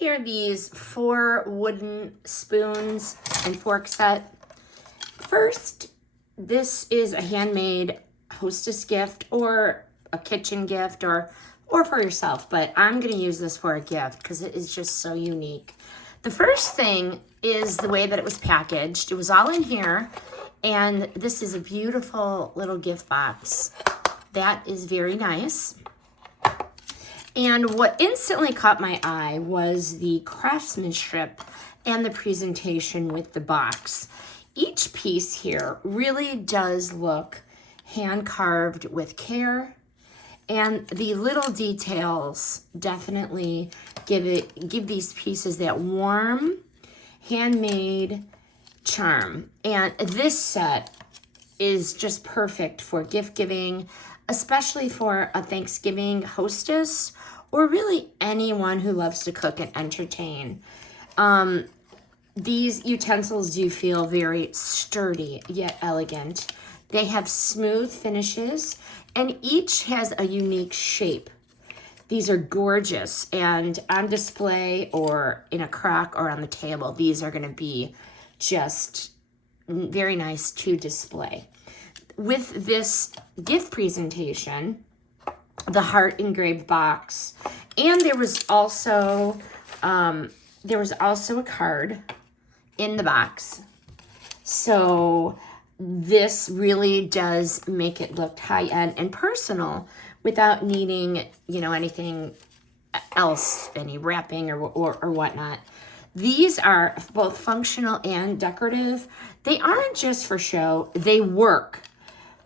here these 4 wooden spoons and fork set. First, this is a handmade Hostess gift or a kitchen gift or for yourself, but I'm going to use this for a gift because it is just so unique. The first thing is the way that it was packaged. It was all in here, and this is a beautiful little gift box. That is very nice. And what instantly caught my eye was the craftsmanship and the presentation with the box. Each piece here really does look hand carved with care, and the little details definitely give these pieces that warm, handmade charm. And this set is just perfect for gift giving, especially for a Thanksgiving hostess or really anyone who loves to cook and entertain. These utensils do feel very sturdy yet elegant. They have smooth finishes and each has a unique shape. These are gorgeous, and on display or in a crock or on the table, these are going to be just very nice to display. With this gift presentation, the heart engraved box, and there was also a card in the box. So this really does make it look high-end and personal without needing, anything else, any wrapping or whatnot. These are both functional and decorative. They aren't just for show, they work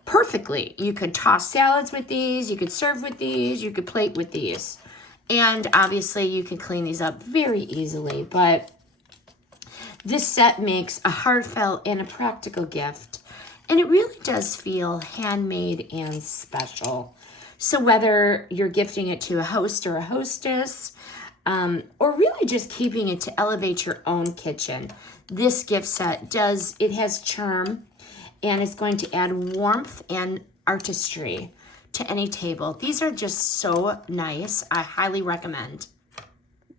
perfectly. You could toss salads with these, you could serve with these, you could plate with these. And obviously you can clean these up very easily, but this set makes a heartfelt and a practical gift. And it really does feel handmade and special. So whether you're gifting it to a host or a hostess, or really just keeping it to elevate your own kitchen, this gift set has charm, and it's going to add warmth and artistry to any table. These are just so nice. I highly recommend.